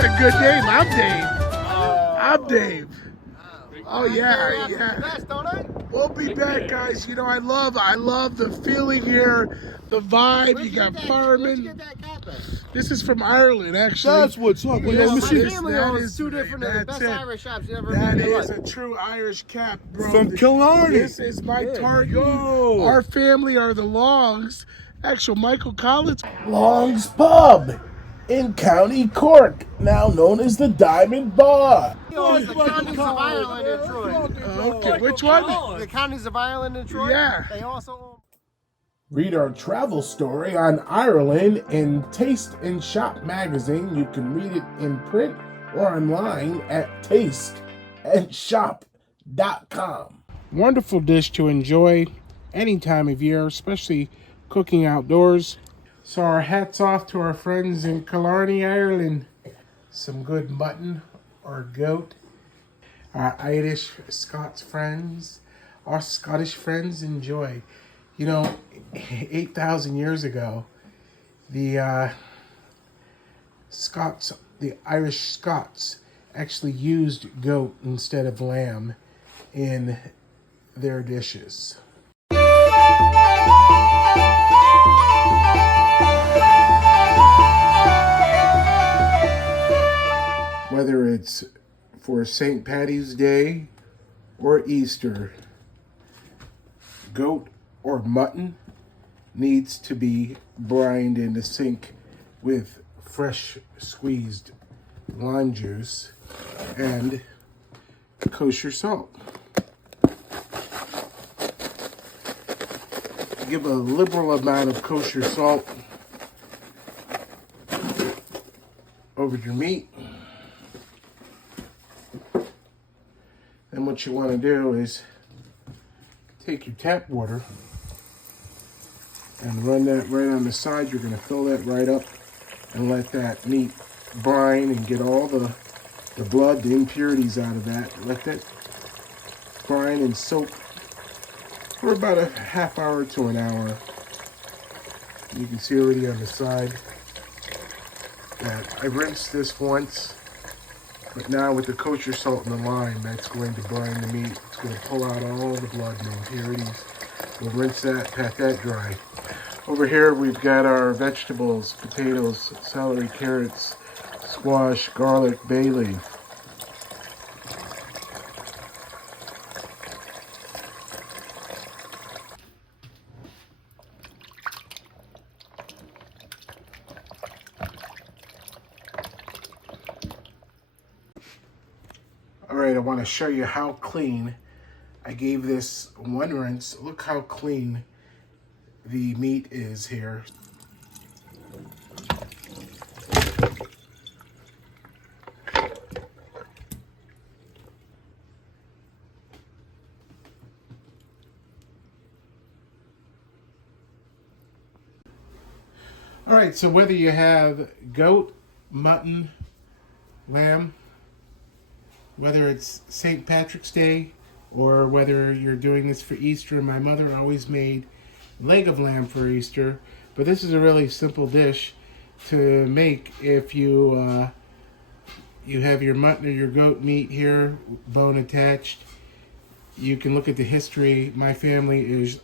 got a good name. I'm Dave. Oh yeah. We'll be back, guys. You know, I love the feeling here, the vibe. You got firemen. This is from Ireland, actually. That's what's up. Yes, Let me see. that is two different of the best Irish shops you ever That been in. is a true Irish cap, bro. From Killarney. This is my target. Our family are the Longs. Actual Michael Collins. Long's Pub in County Cork, now known as the Diamond Bar. The counties of Ireland in Troy. Okay, which one? The counties of Ireland in Troy. Yeah. They also own. Read our travel story on Ireland in Taste and Shop magazine. You can read it in print or online at tasteandshop.com. Wonderful dish to enjoy any time of year, especially cooking outdoors. So our hats off to our friends in Killarney, Ireland. Some good mutton or goat. Our Irish Scots friends, our Scottish friends enjoy. You know, 8,000 years ago, the Irish Scots actually used goat instead of lamb in their dishes. Whether it's for St. Paddy's Day or Easter, goat or mutton needs to be brined in the sink with fresh squeezed lime juice and kosher salt. Give a liberal amount of kosher salt over your meat. Then what you want to do is take your tap water and run that right on the side. You're going to fill that right up and let that meat brine and get all the blood, the impurities out of that. Let that brine and soak for about a half hour to an hour. You can see already on the side that I rinsed this once, but now with the kosher salt and the lime, that's going to brine the meat. It's going to pull out all the blood and impurities. We'll rinse that, pat that dry. Over here we've got our vegetables, potatoes, celery, carrots, squash, garlic, bay leaf. All right, I want to show you how clean. I gave this one rinse. Look how clean the meat is here. All right, so whether you have goat, mutton, lamb, whether it's St. Patrick's Day or whether you're doing this for Easter, my mother always made leg of lamb for Easter, but this is a really simple dish to make. If you you have your mutton or your goat meat here, bone attached, you can look at the history. My family is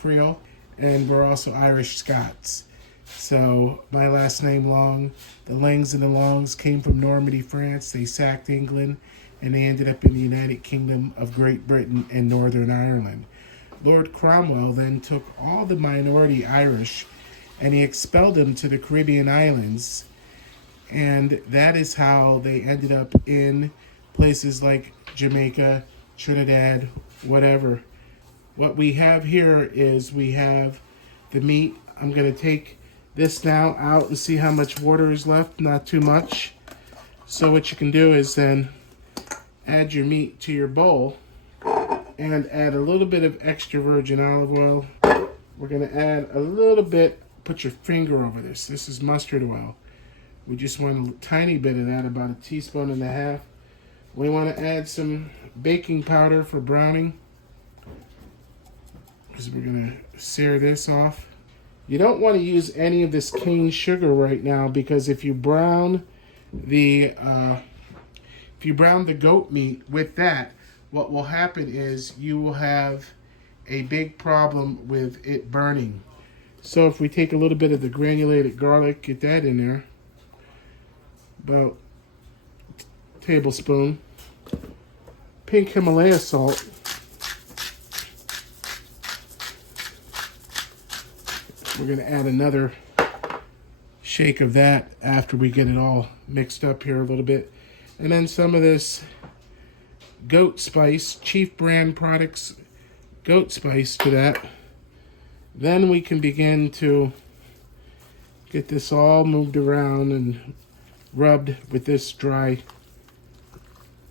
Creole, and we're also Irish Scots. So my last name Long, the Langs and the Longs came from Normandy, France. They sacked England, and they ended up in the United Kingdom of Great Britain and Northern Ireland. Lord Cromwell then took all the minority Irish and he expelled them to the Caribbean islands. And that is how they ended up in places like Jamaica, Trinidad, whatever. What we have here is we have the meat. I'm going to take this now out and see how much water is left. Not too much. So what you can do is then add your meat to your bowl and add a little bit of extra virgin olive oil. We're going to add a little bit, put your finger over this. This is mustard oil. We just want a tiny bit of that, about a teaspoon and a half. We want to add some baking powder for browning, because we're going to sear this off. You don't want to use any of this cane sugar right now, because if you brown if you brown the goat meat with that, what will happen is you will have a big problem with it burning. So if we take a little bit of the granulated garlic, get that in there, about a tablespoon, pink Himalaya salt, we're going to add another shake of that after we get it all mixed up here a little bit. And then some of this goat spice, Chief Brand Products goat spice to that. Then we can begin to get this all moved around and rubbed with this dry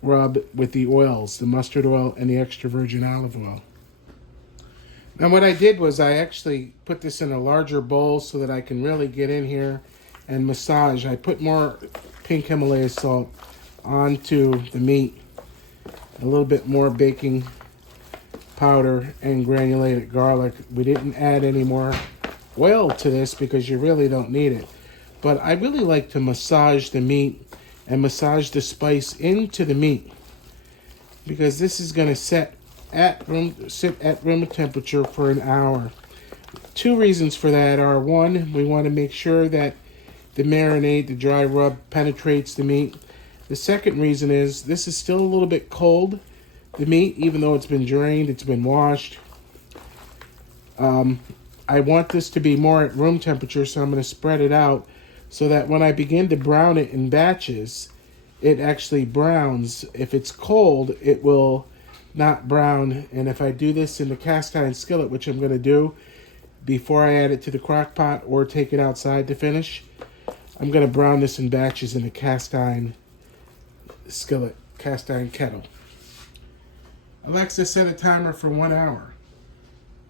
rub with the oils, the mustard oil and the extra virgin olive oil. Now what I did was I actually put this in a larger bowl so that I can really get in here and massage. I put more pink Himalaya salt onto the meat, a little bit more baking powder and granulated garlic. We didn't add any more oil to this because you really don't need it. But I really like to massage the meat and massage the spice into the meat because this is going to sit at room temperature for an hour. Two reasons for that are, one, we want to make sure that the marinade, the dry rub, penetrates the meat. The second reason is this is still a little bit cold, the meat, even though it's been drained, it's been washed. I want this to be more at room temperature, so I'm going to spread it out so that when I begin to brown it in batches, it actually browns. If it's cold, it will not brown. And if I do this in the cast iron skillet, which I'm going to do before I add it to the crock pot or take it outside to finish, I'm going to brown this in batches in the cast iron skillet, cast iron kettle. Alexa, set a timer for 1 hour.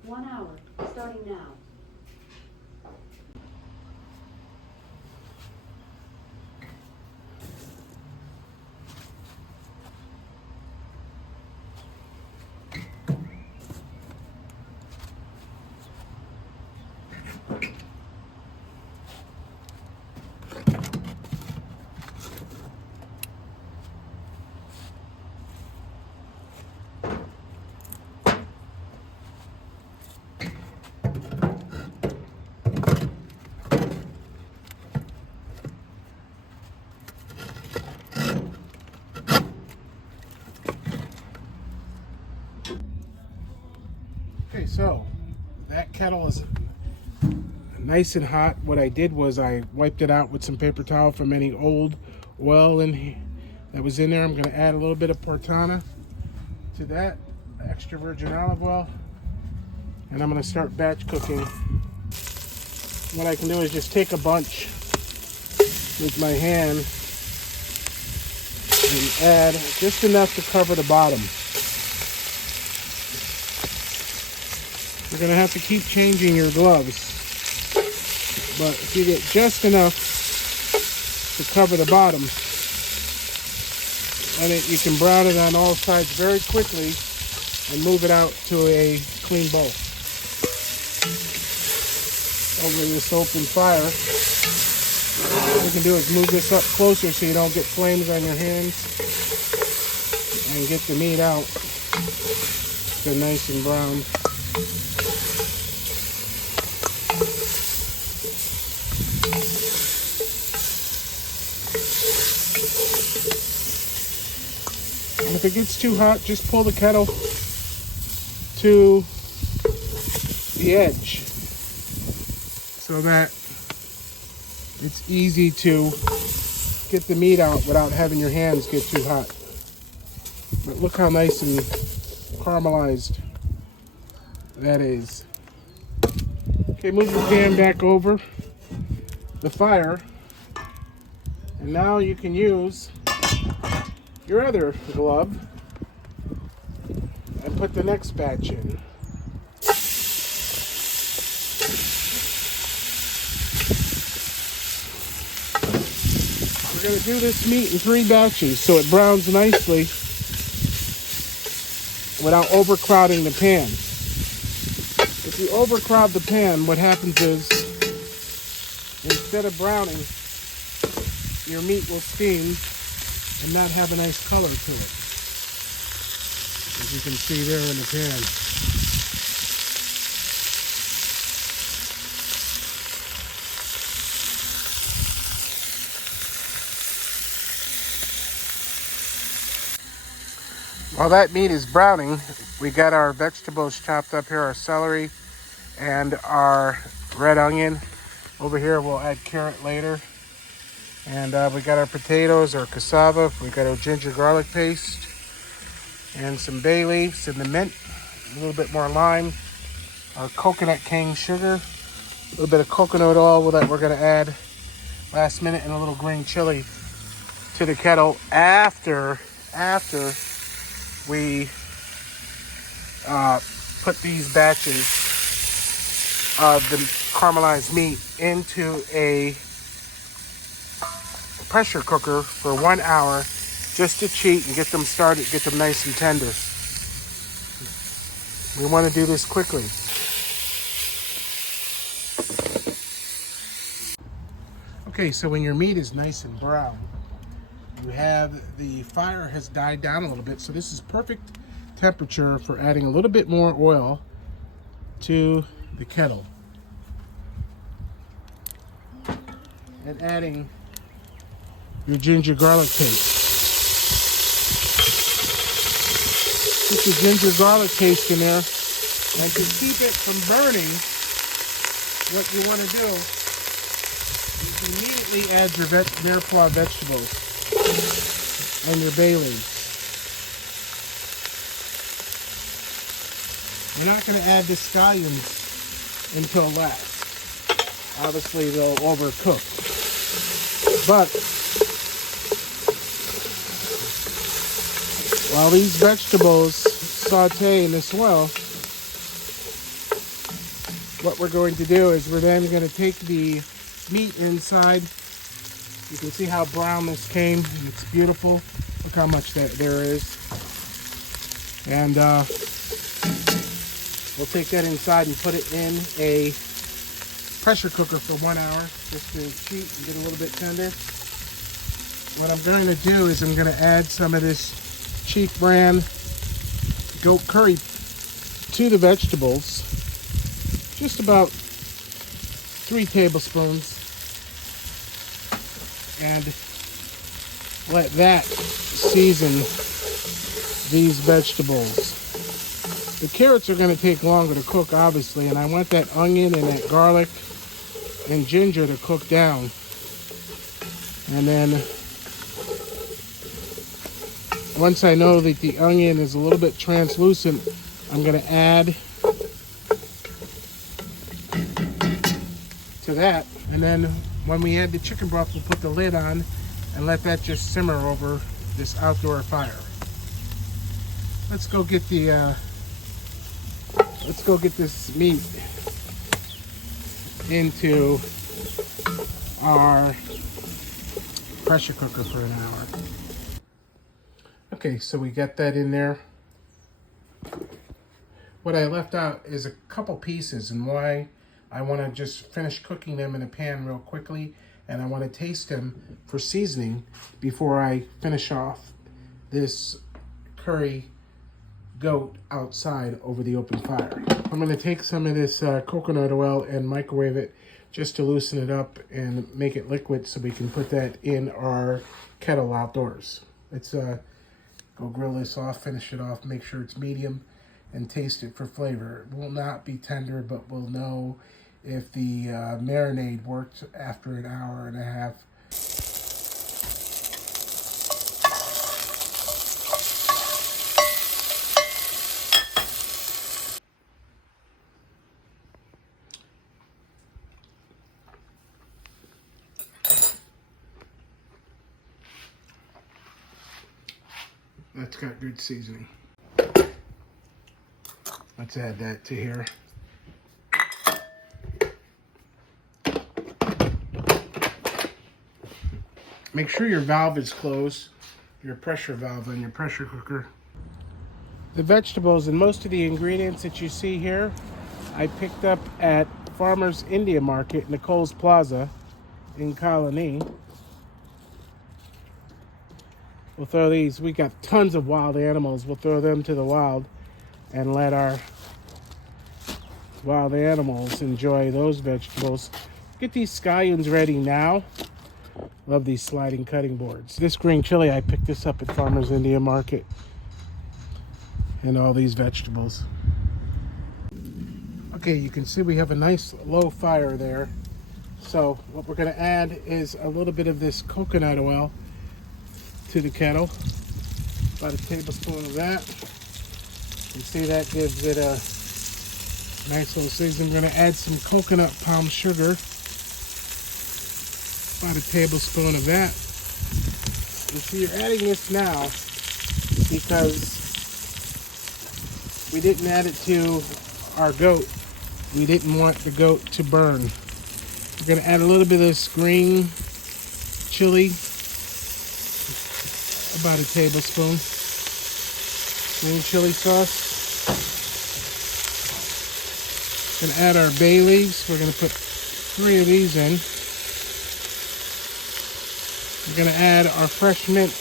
1 hour, starting now. Okay, so that kettle is nice and hot. What I did was I wiped it out with some paper towel from any old oil that was in there. I'm going to add a little bit of portana to that, extra virgin olive oil, and I'm going to start batch cooking. What I can do is just take a bunch with my hand and add just enough to cover the bottom. You're going to have to keep changing your gloves, but if you get just enough to cover the bottom, and you can brown it on all sides very quickly and move it out to a clean bowl. Over this open fire, what you can do is move this up closer so you don't get flames on your hands and get the meat out so nice and brown. And if it gets too hot, just pull the kettle to the edge so that it's easy to get the meat out without having your hands get too hot. But look how nice and caramelized that is. Okay, move the pan back over the fire, and now you can use your other glove and put the next batch in. We're going to do this meat in 3 batches so it browns nicely without overcrowding the pan. If you overcrowd the pan, what happens is instead of browning, your meat will steam and not have a nice color to it. As you can see there in the pan. While that meat is browning, we got our vegetables chopped up here, our celery and our red onion. Over here we'll add carrot later. And we got our potatoes, our cassava, we got our ginger garlic paste, and some bay leaves and the mint, a little bit more lime, our coconut cane sugar, a little bit of coconut oil that we're going to add last minute, and a little green chili to the kettle after we put these batches of the caramelized meat into a pressure cooker for 1 hour just to cheat and get them started, get them nice and tender. We want to do this quickly. Okay, so when your meat is nice and brown, you have the fire has died down a little bit, so this is perfect temperature for adding a little bit more oil to the kettle. And adding your ginger garlic paste. Put the ginger garlic paste in there, and to keep it from burning, what you want to do is immediately add your mirepoix vegetables and your bay leaves. You're not going to add the scallions until last. Obviously, they'll overcook. But while these vegetables saute in this oil, what we're going to do is we're then going to take the meat inside. You can see how brown this came, and it's beautiful. Look how much there is. And we'll take that inside and put it in a pressure cooker for 1 hour just to cheat and get a little bit tender. What I'm going to do is I'm going to add some of this cheap brand goat curry to the vegetables, just about 3 tablespoons, and let that season these vegetables. The carrots are going to take longer to cook, obviously, and I want that onion and that garlic and ginger to cook down. And then once I know that the onion is a little bit translucent, I'm going to add to that. And then when we add the chicken broth, we'll put the lid on and let that just simmer over this outdoor fire. Let's go get this meat into our pressure cooker for an hour. Okay, so we got that in there. What I left out is a couple pieces, and why I want to just finish cooking them in a pan real quickly, and I want to taste them for seasoning before I finish off this curry goat outside over the open fire. I'm going to take some of this coconut oil and microwave it just to loosen it up and make it liquid so we can put that in our kettle outdoors. Let's go grill this off, finish it off, make sure it's medium, and taste it for flavor. It will not be tender, but we'll know if the marinade worked after an hour and a half. That's got good seasoning. Let's add that to here. Make sure your valve is closed, your pressure valve on your pressure cooker. The vegetables and most of the ingredients that you see here, I picked up at Farmers India Market, Nicole's Plaza in Colony. We'll throw these. We got tons of wild animals. We'll throw them to the wild and let our wild animals enjoy those vegetables. Get these scallions ready now. Love these sliding cutting boards. This green chili, I picked this up at Farmer's India Market. And all these vegetables. Okay, you can see we have a nice low fire there. So what we're going to add is a little bit of this coconut oil to the kettle. About a tablespoon of that. You see that gives it a nice little season. We're going to add some coconut palm sugar. About a tablespoon of that. You see, you're adding this now because we didn't add it to our goat. We didn't want the goat to burn. We're going to add a little bit of this green chili. About a tablespoon. Green chili sauce. Going to add our bay leaves. We're going to put 3 of these in. We're going to add our fresh mint.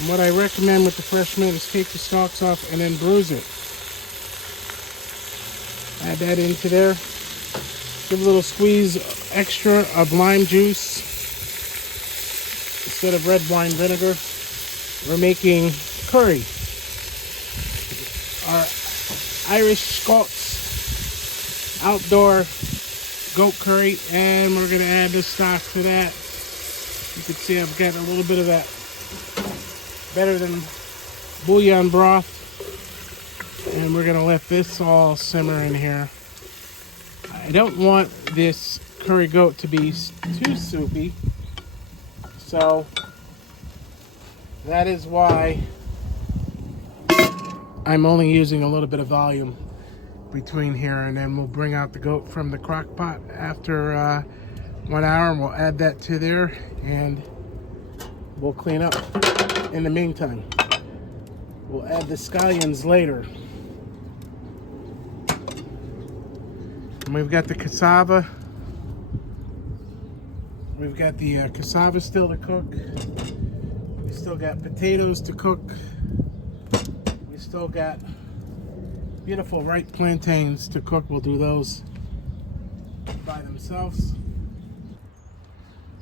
And what I recommend with the fresh mint is take the stalks off and then bruise it. Add that into there. Give a little squeeze extra of lime juice. Instead of red wine vinegar, we're making curry. Our Irish Scots outdoor goat curry, and we're going to add the stock to that. You can see I've got a little bit of that better than bouillon broth, and we're going to let this all simmer in here. I don't want this curry goat to be too soupy, so that is why I'm only using a little bit of volume between here, and then we'll bring out the goat from the crock pot after 1 hour, and we'll add that to there, and we'll clean up. In the meantime, we'll add the scallions later. And we've got the cassava. We've got the cassava still to cook. We still got potatoes to cook. We still got beautiful ripe plantains to cook. We'll do those by themselves.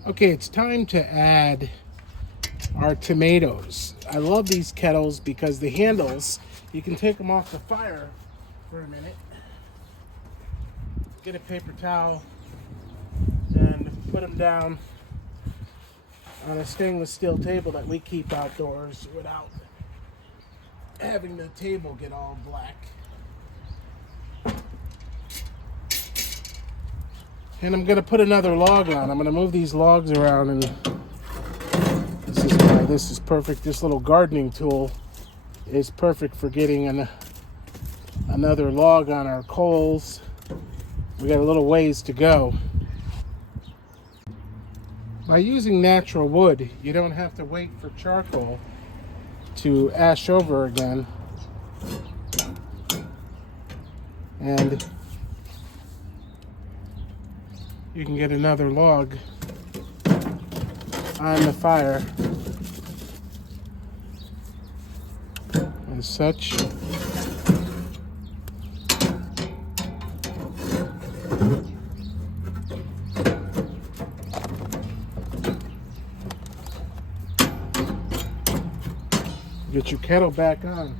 Okay, it's time to add our tomatoes. I love these kettles because the handles, you can take them off the fire for a minute. Get a paper towel and put them down on a stainless steel table that we keep outdoors without having the table get all black. And I'm going to put another log on. I'm going to move these logs around, and this is why this is perfect. This little gardening tool is perfect for getting another log on our coals. We got a little ways to go. By using natural wood, you don't have to wait for charcoal to ash over again. And you can get another log on the fire as such. Get your kettle back on.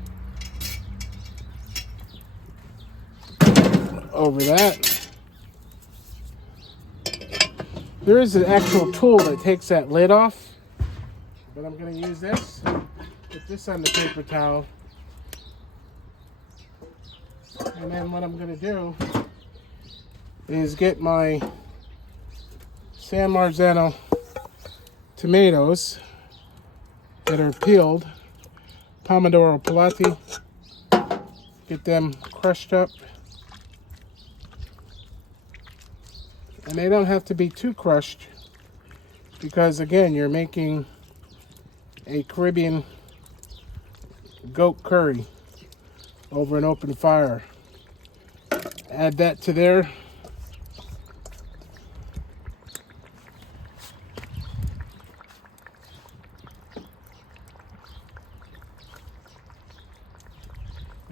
Over that. There is an actual tool that takes that lid off, but I'm going to use this. Put this on the paper towel. And then what I'm going to do is get my San Marzano tomatoes that are peeled, Pomodoro Pilati, get them crushed up. And they don't have to be too crushed because, again, you're making a Caribbean goat curry over an open fire. Add that to there.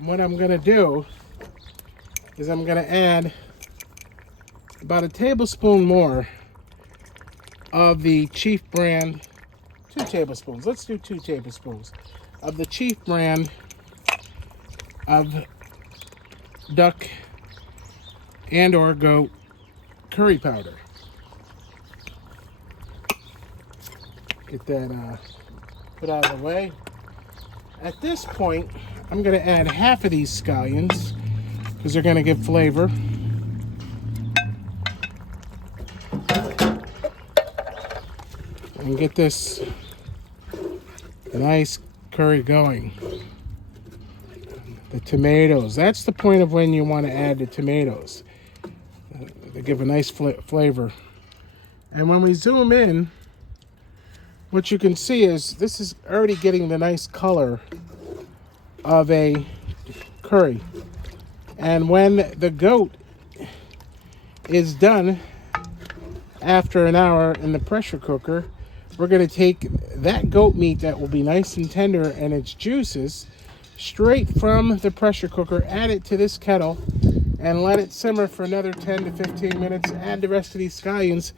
what I'm going to do is I'm going to add about a tablespoon more of the Chief brand, 2 tablespoons. Let's do 2 tablespoons of the Chief brand of duck and or goat curry powder. Get that put out of the way. At this point, I'm going to add half of these scallions because they're going to give flavor. And get this nice curry going. The tomatoes. That's the point of when you want to add the tomatoes. They give a nice flavor. And when we zoom in, what you can see is this is already getting the nice color of a curry. And when the goat is done after an hour in the pressure cooker, we're going to take that goat meat that will be nice and tender and its juices straight from the pressure cooker, add it to this kettle, and let it simmer for another 10 to 15 minutes. Add the rest of these scallions,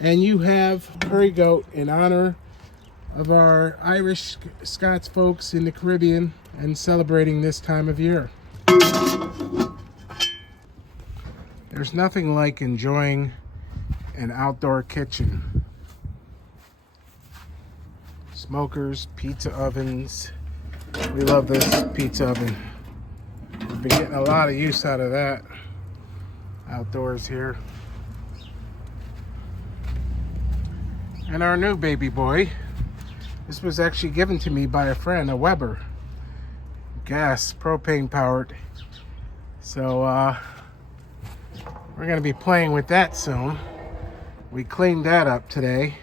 and you have curry goat in honor of our Irish Scots folks in the Caribbean and celebrating this time of year. There's nothing like enjoying an outdoor kitchen. Smokers, pizza ovens. We love this pizza oven. We've been getting a lot of use out of that outdoors here. And our new baby boy. This was actually given to me by a friend, a Weber. Gas, propane powered. So we're going to be playing with that soon. We cleaned that up today.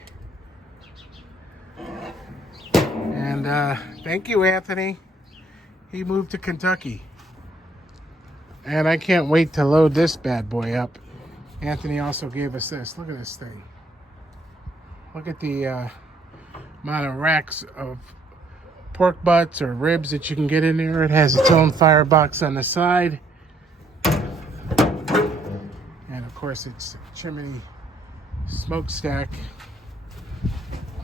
And thank you, Anthony. He moved to Kentucky. And I can't wait to load this bad boy up. Anthony also gave us this. Look at this thing. Look at the amount of racks of pork butts or ribs that you can get in there. It has its own firebox on the side. And of course it's a chimney smokestack.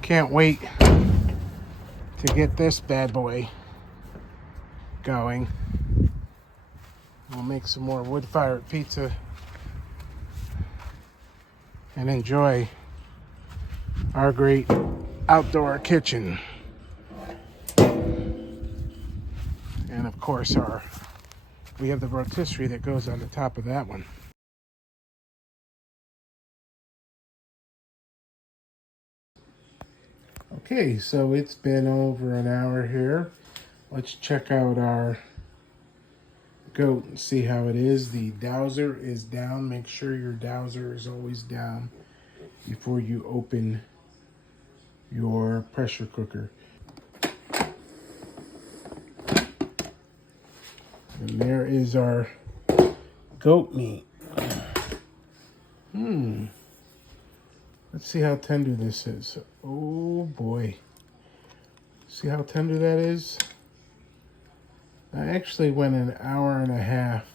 Can't wait to get this bad boy going. We'll make some more wood-fired pizza and enjoy our great outdoor kitchen. And of course we have the rotisserie that goes on the top of that one. Okay, so it's been over an hour here. Let's check out our goat and see how it is. The dowser is down. Make sure your dowser is always down before you open your pressure cooker. And there is our goat meat. Let's see how tender this is. Oh boy. See how tender that is? I actually went an hour and a half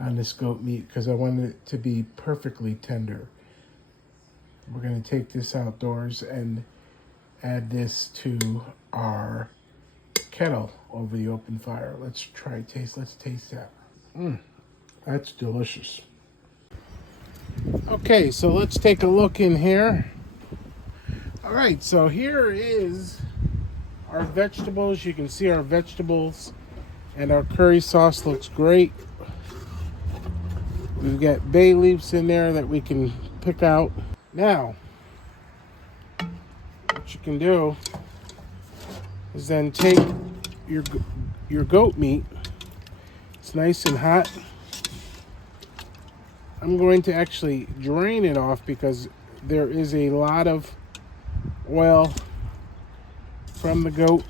on this goat meat because I wanted it to be perfectly tender. We're going to take this outdoors and add this to our kettle over the open fire. Let's taste that. That's delicious. Okay, so let's take a look in here. All right, so here is our vegetables. You can see our vegetables and our curry sauce looks great. We've got bay leaves in there that we can pick out. Now, what you can do is then take your goat meat. It's nice and hot. I'm going to actually drain it off because there is a lot of oil from the goat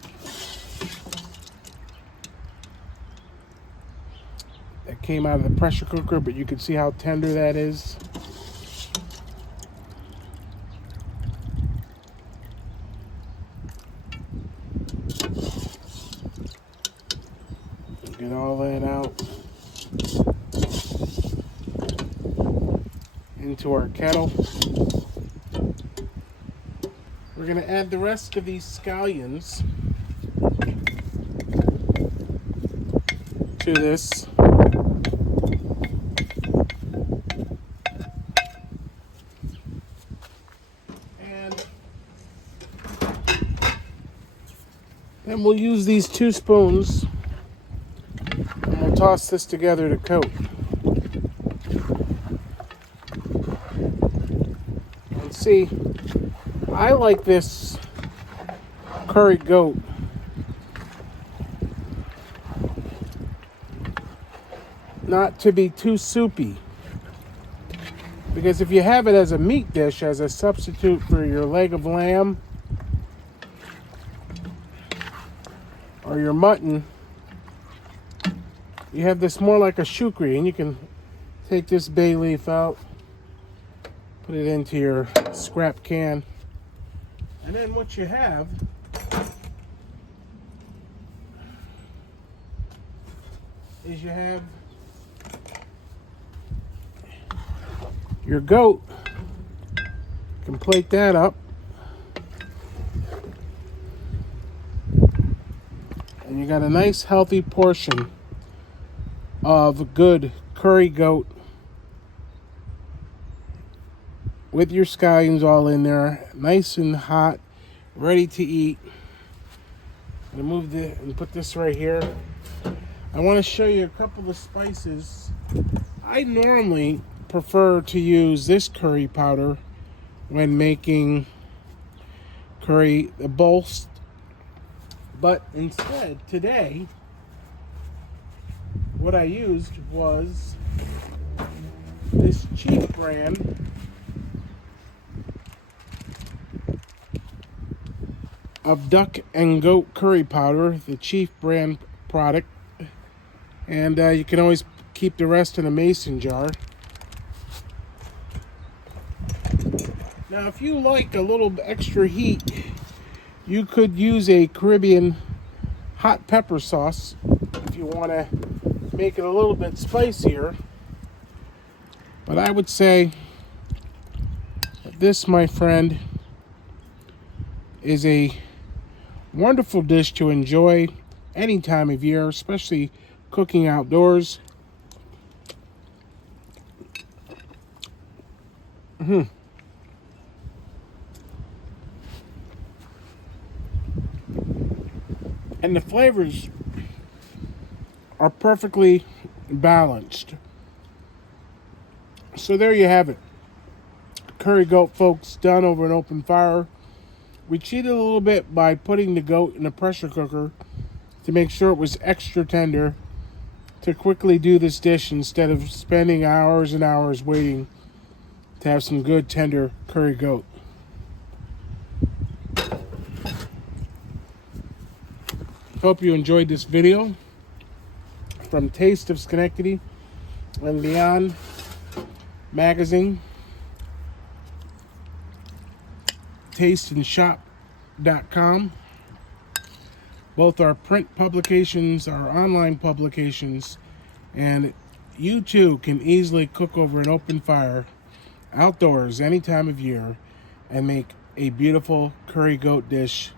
that came out of the pressure cooker, but you can see how tender that is. Get it all that out into our kettle. We're going to add the rest of these scallions to this. And then we'll use these 2 spoons and we'll toss this together to coat. And see, I like this curry goat not to be too soupy, because if you have it as a meat dish, as a substitute for your leg of lamb or your mutton, you have this more like a choukri, and you can take this bay leaf out, put it into your scrap can, and then what you have is you have your goat. You can plate that up, and you got a nice healthy portion of good curry goat with your scallions all in there, nice and hot, ready to eat. I'm gonna move this and put this right here. I want to show you a couple of spices. I normally prefer to use this curry powder when making curry bolst, but instead today what I used was this cheap brand of duck and goat curry powder, the Chief brand product, and you can always keep the rest in a mason jar. Now if you like a little extra heat, you could use a Caribbean hot pepper sauce if you want to make it a little bit spicier, but I would say that this, my friend, is a wonderful dish to enjoy any time of year, especially cooking outdoors. And the flavors are perfectly balanced. So there you have it. Curry goat, folks, done over an open fire. We cheated a little bit by putting the goat in a pressure cooker to make sure it was extra tender to quickly do this dish instead of spending hours and hours waiting to have some good tender curry goat. Hope you enjoyed this video from Taste of Schenectady and Beyond magazine, tasteandshop.com. Both our print publications, our online publications, and you too can easily cook over an open fire outdoors any time of year and make a beautiful curry goat dish.